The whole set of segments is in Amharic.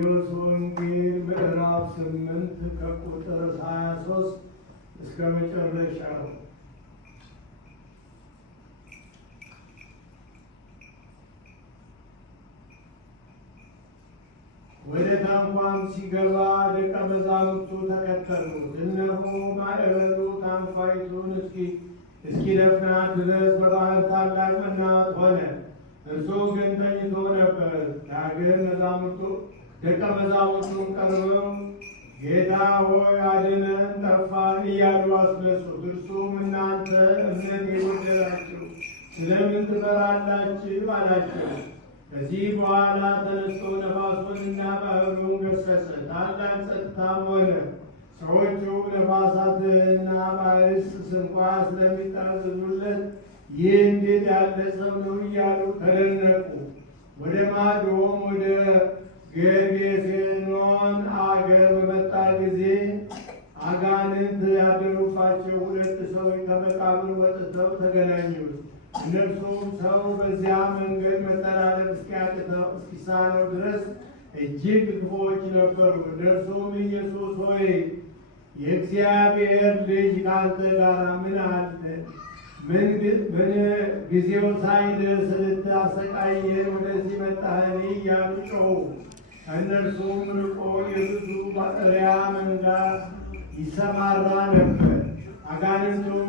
ማቴዎስ ወንጌል ምዕራፍ 8 ከቁጥር 23 እስከ መጨረሻው። ወደ ታንኳም ሲገባ ደቀ መዛሙርቱ ተከተሉት። እነሆ ማዕበሉ ታንኳይቱን እስኪደፍናት ድረስ በባሕር ታላቅ መናወጥ ሆነ። እርሱ ግን ተኝቶ ነበር። ዳግም ደቀ መዛሙርቱን ቀርበው ጌታ ሆይ አድነን፣ ጠፋን እያሉ አስነሱት። እርሱም እናንተ እምነት የጎደላችሁ ስለምን ትፈራላችሁ አላቸው። ከዚህ በኋላ ተነስቶ ነፋሱንና ባሕሩን ገሠጸ፣ ታላቅ ጸጥታም ሆነ። ሰዎቹ ነፋሳትና ባሕርስ እንኳ ስለሚታዘዙለት ይህ እንዴት ያለ ሰው ነው እያሉ ተደነቁ። ወደ ማዶም ወደ ጌርጌሴኖን አገር በመጣ ጊዜ አጋንንት ያደሩባቸው 2 ሰዎች ከመቃብር ወጥተው ተገናኙት። እነርሱም ሰው በዚያ መንገድ መተላለፍ እስኪሳነው ድረስ እጅግ ክፉዎች ነበሩ። እነርሱም ኢየሱስ ሆይ የእግዚአብሔር ልጅ ከአንተ ጋር ምን አለ? ምን ጊዜው ሳይደርስ ልታሰቃየን ወደዚህ መጣህን? እያሉ ጮኹ። እነርሱም ርቆ የብዙ እሪያ መንጋ ይሰማራ ነበር። አጋንንቱም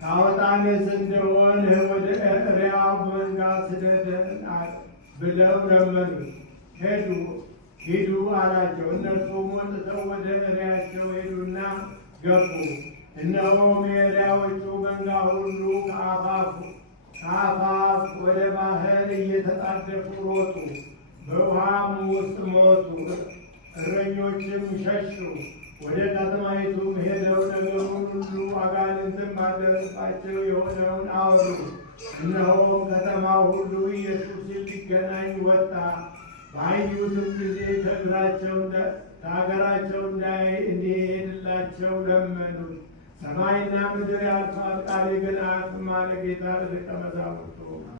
ታወጣንስ እንደሆነ ወደ እሪያው መንጋ ስደደን ብለው ለመኑት። ሂዱ አላቸው። እነርሱም ወጥተው ወደ እሪያቸው ሄዱና ገቡ። እነሆም የእሪያዎቹ መንጋ ሁሉ ከአፋፍ ወደ ባሕር እየተጣደፉ ሮጡ፣ በውሃም ውስጥ ሞቱ። እረኞችም ሸሹ። ወደ ከተማይቱም ሄደው ነገሩን ሁሉ አጋንንትም ባደረባቸው የሆነውን አወሩ። እነሆም ከተማው ሁሉ ኢየሱስን ሊገናኝ ወጣ። ባዩትም ጊዜ ከአገራቸው እንዲሄድላቸው ለመኑት። ሰማይና ምድር ያልፋል፣ ቃሌ ግን አያልፍም አለ ጌታ ለደቀ መዛሙርቱ።